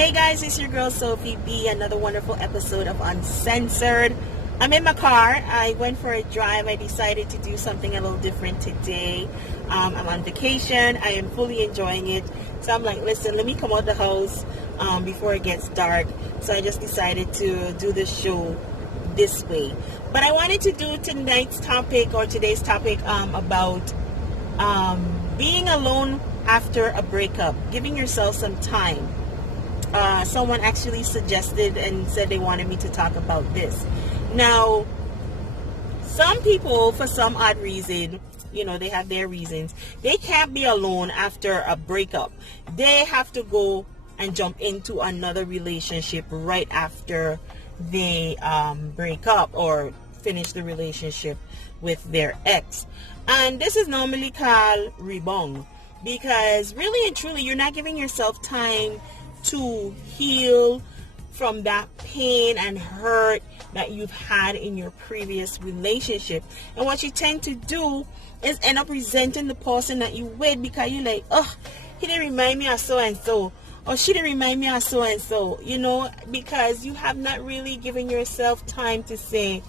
Hey guys, it's your girl Sophie B. Another wonderful episode of Uncensored. I'm in my car. I went for a drive. I decided to do something a little different today. I'm on vacation. I am fully enjoying it. So I'm like, listen, let me come out the house before it gets dark. So I just decided to do this show this way. But I wanted to do today's topic about being alone after a breakup, giving yourself some time. Someone actually suggested and said they wanted me to talk about this. Now, some people, for some odd reason, they have their reasons, they can't be alone after a breakup. They have to go and jump into another relationship right after they break up or finish the relationship with their ex. And this is normally called rebound, because really and truly, you're not giving yourself time to heal from that pain and hurt that you've had in your previous relationship. And what you tend to do is end up resenting the person that you with, because you're like, oh, he didn't remind me of so and so, or she didn't remind me of so and so, because you have not really given yourself time to say,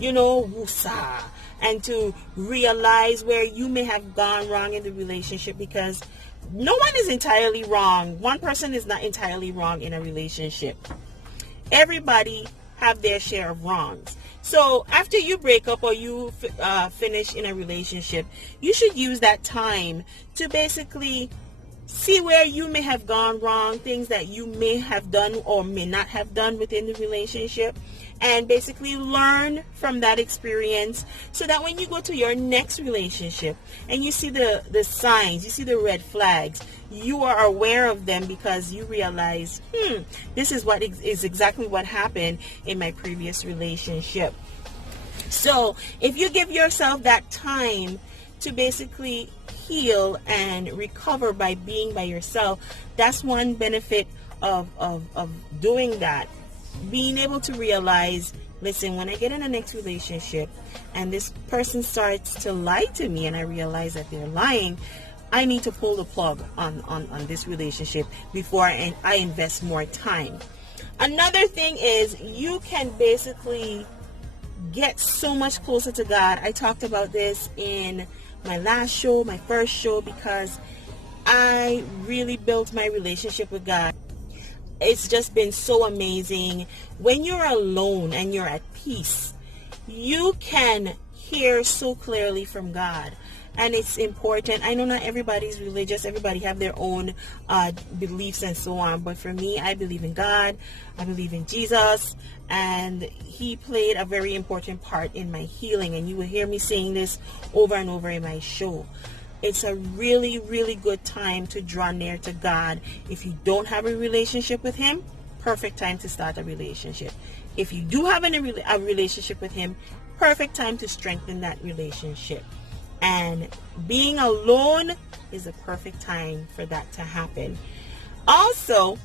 woosah, and to realize where you may have gone wrong in the relationship, because no one is entirely wrong. One person is not entirely wrong in a relationship. Everybody have their share of wrongs. So after you break up or you finish in a relationship, you should use that time to basically see where you may have gone wrong, things that you may have done or may not have done within the relationship, and basically learn from that experience, so that when you go to your next relationship and you see the signs, you see the red flags, you are aware of them, because you realize, this is what is exactly what happened in my previous relationship. So if you give yourself that time to basically heal and recover by being by yourself, that's one benefit of doing that. Being able to realize, listen, when I get in the next relationship and this person starts to lie to me and I realize that they're lying, I need to pull the plug on this relationship before I invest more time. Another thing is, you can basically get so much closer to God. I talked about this in my last show, my first show, because I really built my relationship with God. It's just been so amazing. When you're alone and you're at peace, you can hear so clearly from God. And it's important. I know not everybody's religious. Everybody have their own beliefs and so on. But for me, I believe in God. I believe in Jesus. And he played a very important part in my healing. And you will hear me saying this over and over in my show. It's a really, really good time to draw near to God. If you don't have a relationship with him, perfect time to start a relationship. If you do have a relationship with him, perfect time to strengthen that relationship. And being alone is a perfect time for that to happen. Also,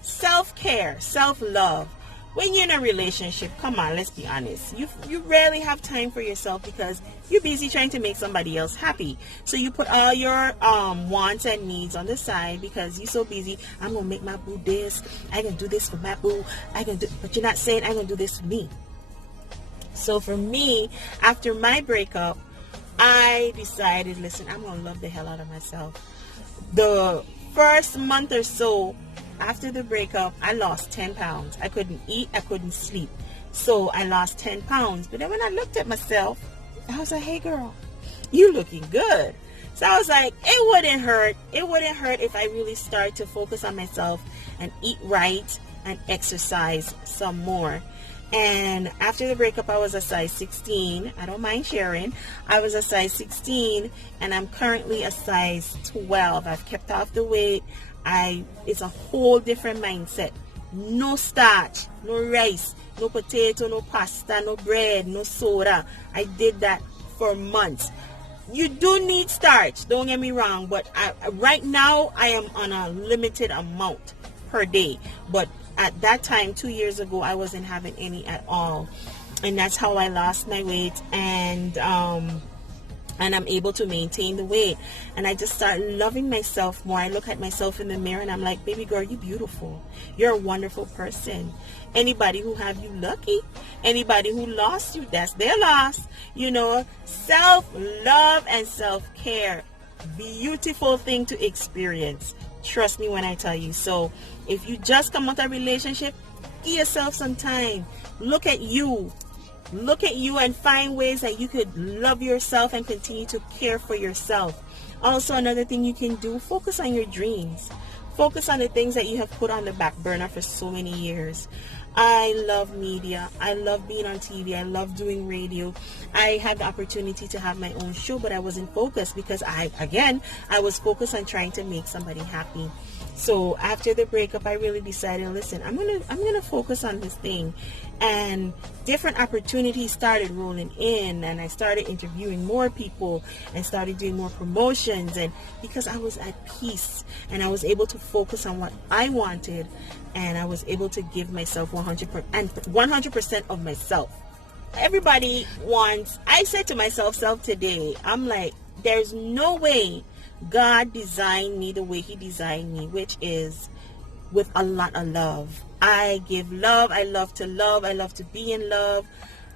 self-care, self-love. When you're in a relationship, come on, let's be honest. You rarely have time for yourself, because you're busy trying to make somebody else happy. So you put all your wants and needs on the side, because you're so busy. I'm going to make my boo this. I'm going to do this for my boo. But you're not saying I'm going to do this for me. So for me, after my breakup, I decided, listen, I'm going to love the hell out of myself. The first month or so after the breakup, I lost 10 pounds. I couldn't eat. I couldn't sleep. So I lost 10 pounds. But then when I looked at myself, I was like, hey, girl, you looking good. So I was like, it wouldn't hurt. It wouldn't hurt if I really start to focus on myself and eat right and exercise some more. And after the breakup, I was a size 16. I don't mind sharing. I was a size 16, and I'm currently a size 12. I've kept off the weight. It's a whole different mindset. No starch, no rice, no potato, no pasta, no bread, no soda. I did that for months. You do need starch, don't get me wrong, but right now I am on a limited amount per day. But at that time, 2 years ago, I wasn't having any at all. And that's how I lost my weight. And and I'm able to maintain the weight, and I just start loving myself more. I look at myself in the mirror and I'm like, baby girl, you're beautiful. You're a wonderful person. Anybody who have you lucky, anybody who lost you, that's their loss. Self-love and self-care, beautiful thing to experience. Trust me when I tell you. So if you just come out of a relationship, give yourself some time. Look at you and find ways that you could love yourself and continue to care for yourself. Also, another thing you can do, focus on your dreams. Focus on the things that you have put on the back burner for so many years. I love media. I love being on TV. I love doing radio. I had the opportunity to have my own show, but I wasn't focused because I was focused on trying to make somebody happy. So after the breakup, I really decided, listen, I'm gonna focus on this thing. And different opportunities started rolling in, and I started interviewing more people and started doing more promotions, and because I was at peace and I was able to focus on what I wanted, and I was able to give myself 100% of myself. Everybody wants, I said to myself today, I'm like, there's no way God designed me the way he designed me, which is with a lot of love. I give love. I love to love. I love to be in love.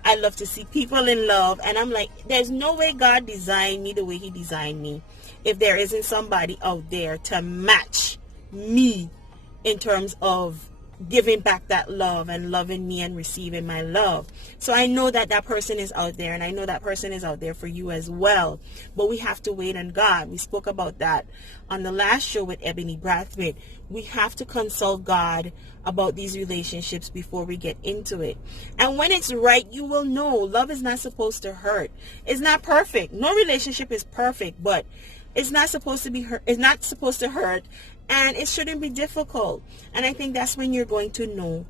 I love to see people in love. And I'm like, there's no way God designed me the way he designed me if there isn't somebody out there to match me in terms of giving back that love and loving me and receiving my love. So I know that person is out there, and I know that person is out there for you as well. But we have to wait on God. We spoke about that on the last show with Ebony Brathwaite. We have to consult God about these relationships before we get into it. And when it's right, you will know. Love is not supposed to hurt. It's not perfect. No relationship is perfect, but it's not supposed to be hurt. It's not supposed to hurt. And it shouldn't be difficult. And I think that's when you're going to know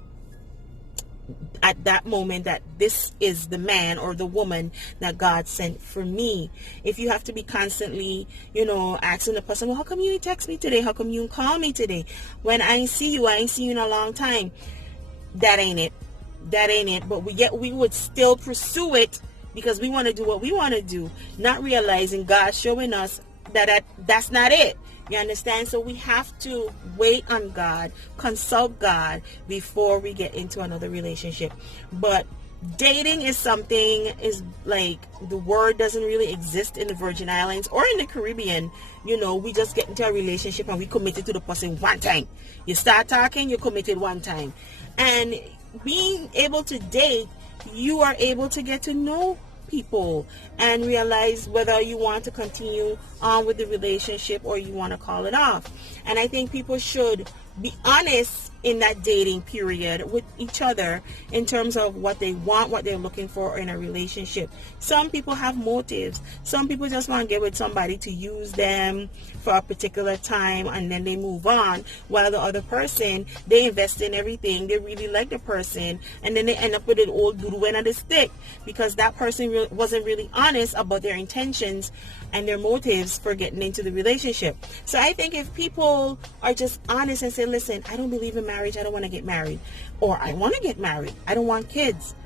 at that moment that this is the man or the woman that God sent for me. If you have to be constantly, asking the person, well, how come you didn't text me today? How come you didn't call me today? When I ain't see you in a long time. That ain't it. But we would still pursue it because we want to do what we want to do, not realizing God showing us that's not it. You understand? So we have to wait on God, consult God before we get into another relationship. But dating is like the word doesn't really exist in the Virgin Islands or in the Caribbean. We just get into a relationship and we committed to the person one time. You start talking, you're committed one time. And being able to date, you are able to get to know people and realize whether you want to continue on with the relationship or you want to call it off. And I think people should be honest in that dating period with each other in terms of what they want, what they're looking for in a relationship. Some people have motives. Some people just want to get with somebody to use them for a particular time and then they move on, while the other person, they invest in everything. They really like the person, and then they end up with an old doodoo end of the stick because that person wasn't really honest about their intentions and their motives for getting into the relationship. So I think if people are just honest and say, listen, I don't believe in marriage, I don't want to get married, or I want to get married, I don't want kids,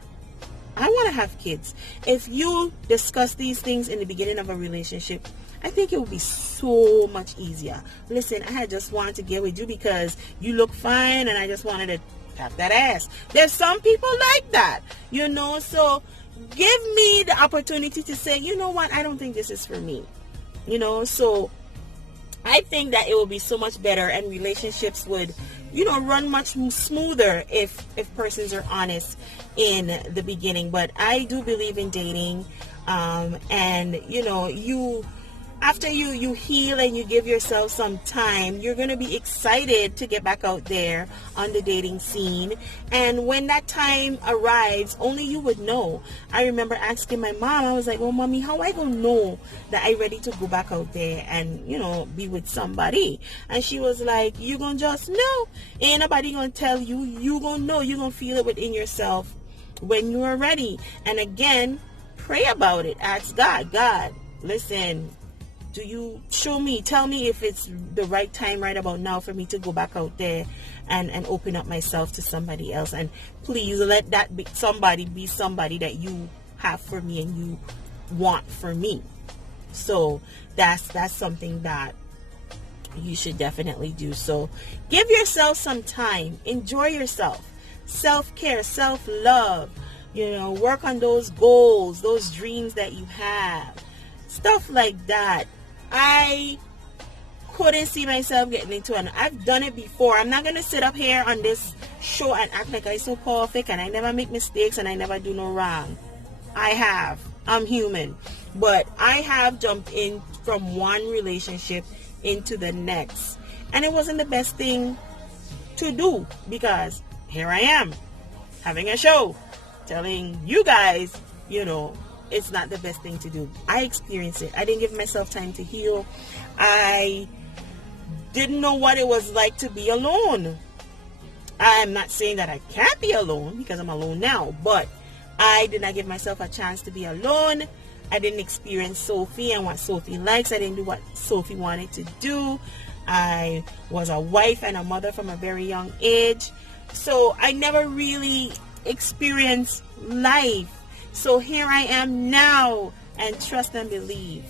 I want to have kids. If you discuss these things in the beginning of a relationship, I think it would be so much easier. Listen, I just wanted to get with you because you look fine and I just wanted to tap that ass. There's some people like that, so give me the opportunity to say, you know what, I don't think this is for me. So I think that it will be so much better and relationships would, run much smoother if persons are honest in the beginning. But I do believe in dating. And, after you heal and you give yourself some time, you're going to be excited to get back out there on the dating scene. And when that time arrives, only you would know. I remember asking my mom, I was like, well, mommy, how I going to know that I'm ready to go back out there and, be with somebody? And she was like, you going to just know. Ain't nobody going to tell you. You going to know. You going to feel it within yourself when you are ready. And again, pray about it. Ask God, listen, do you tell me if it's the right time right about now for me to go back out there and open up myself to somebody else. And please let that be somebody that you have for me and you want for me. So that's something that you should definitely do. So give yourself some time, enjoy yourself, self-care, self-love, work on those goals, those dreams that you have, stuff like that. I couldn't see myself getting into it. I've done it before. I'm not going to sit up here on this show and act like I'm so perfect and I never make mistakes and I never do no wrong. I'm human. But I have jumped in from one relationship into the next. And it wasn't the best thing to do, because here I am having a show telling you guys, it's not the best thing to do. I experienced it. I didn't give myself time to heal. I didn't know what it was like to be alone. I'm not saying that I can't be alone, because I'm alone now, but I did not give myself a chance to be alone. I didn't experience Sophie and what Sophie likes. I didn't do what Sophie wanted to do. I was a wife and a mother from a very young age. So I never really experienced life. So here I am now, and trust and believe,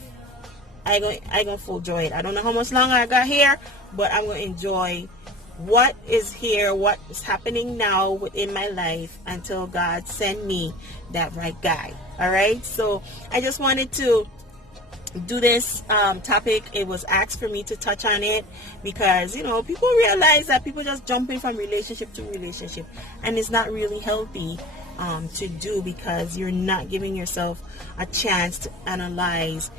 I gonna full enjoy it. I don't know how much longer I got here, but I'm going to enjoy what is here, what is happening now within my life, until God send me that right guy. All right. So I just wanted to do this topic. It was asked for me to touch on it because, people realize that people just jumping from relationship to relationship, and it's not really healthy to do, because you're not giving yourself a chance to analyze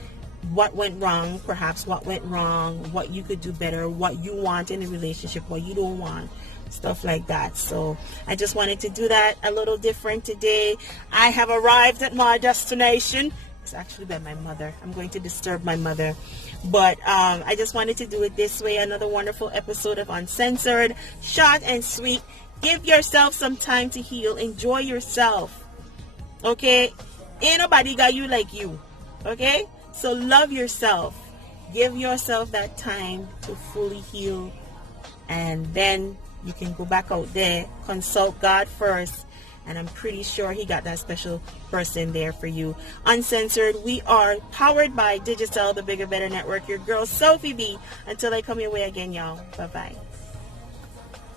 what went wrong, perhaps what went wrong, what you could do better, what you want in a relationship, what you don't want, stuff like that. So I just wanted to do that a little different today. I have arrived at my destination. It's actually by my mother. I'm going to disturb my mother. But I just wanted to do it this way. Another wonderful episode of Uncensored. Short and sweet. Give yourself some time to heal. Enjoy yourself. Okay? Ain't nobody got you like you. Okay? So love yourself. Give yourself that time to fully heal. And then you can go back out there. Consult God first. And I'm pretty sure he got that special person there for you. Uncensored, we are powered by Digital, the Bigger Better Network. Your girl, Sophie B. Until I come your way again, y'all. Bye-bye.